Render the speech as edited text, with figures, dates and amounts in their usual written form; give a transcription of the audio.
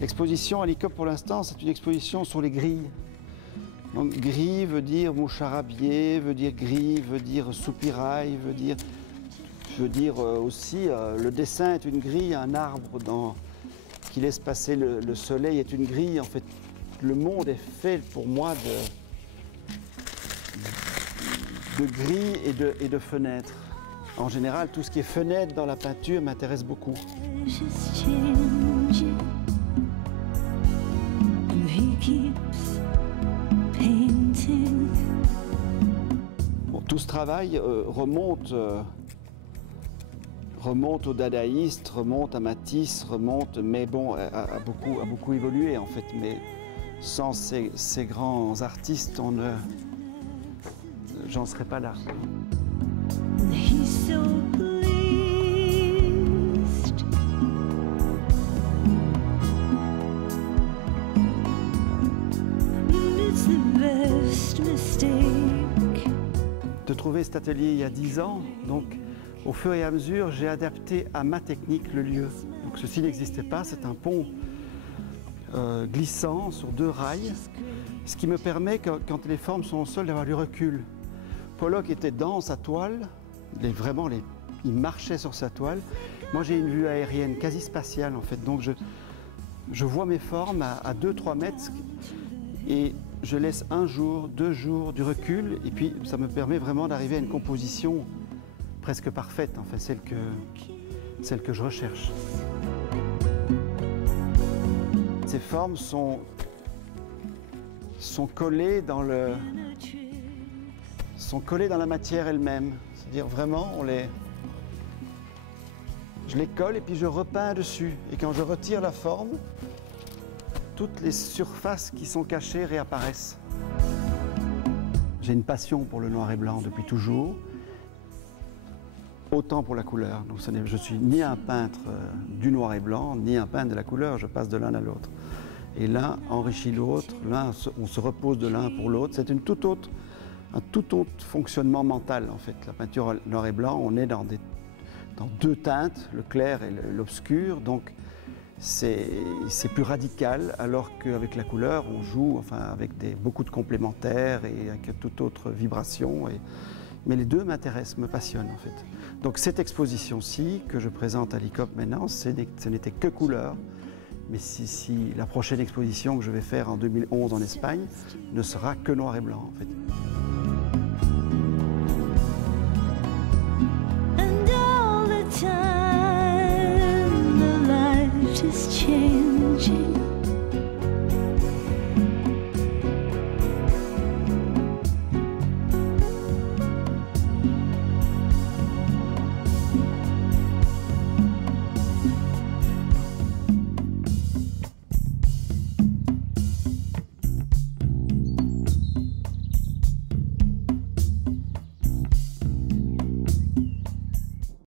L'exposition à l'ICOP pour l'instant, c'est une exposition sur les grilles. Donc grille veut dire mot charabia, veut dire grille, veut dire soupirail, veut dire aussi le dessin est une grille, un arbre qui laisse passer le soleil est une grille. En fait, le monde est fait pour moi de grilles et de fenêtres. En général, tout ce qui est fenêtre dans la peinture m'intéresse beaucoup. Bon, tout ce travail remonte aux dadaïstes, remonte à Matisse, mais bon, a beaucoup évolué en fait. Mais sans ces grands artistes, j'en serais pas là. De trouver cet atelier il y a 10 ans, donc au fur et à mesure, j'ai adapté à ma technique le lieu. Donc ceci n'existait pas, c'est un pont glissant sur 2 rails, ce qui me permet, quand les formes sont au sol, d'avoir du recul. Pollock était dans sa toile, il marchait sur sa toile. Moi j'ai une vue aérienne, quasi spatiale en fait, donc je vois mes formes à 2-3 mètres et je laisse 1 jour, 2 jours du recul et puis ça me permet vraiment d'arriver à une composition presque parfaite, en fait, celle que je recherche. Ces formes sont collées dans la matière elle-même. C'est-à-dire vraiment, je les colle et puis je repeins dessus. Et quand je retire la forme, toutes les surfaces qui sont cachées réapparaissent. J'ai une passion pour le noir et blanc depuis toujours, autant pour la couleur. Donc je suis ni un peintre du noir et blanc, ni un peintre de la couleur, je passe de l'un à l'autre. Et l'un enrichit l'autre, on se repose de l'un pour l'autre. C'est un tout autre fonctionnement mental en fait. La peinture noir et blanc, on est dans 2 teintes, le clair et l'obscur, donc c'est plus radical, alors qu'avec la couleur, on joue avec beaucoup de complémentaires et avec toute autre vibration. Mais les deux m'intéressent, me passionnent en fait. Donc cette exposition-ci, que je présente à l'ICOP maintenant, ce n'était que couleur. Mais si la prochaine exposition que je vais faire en 2011 en Espagne ne sera que noir et blanc en fait. And all the time the light has changed.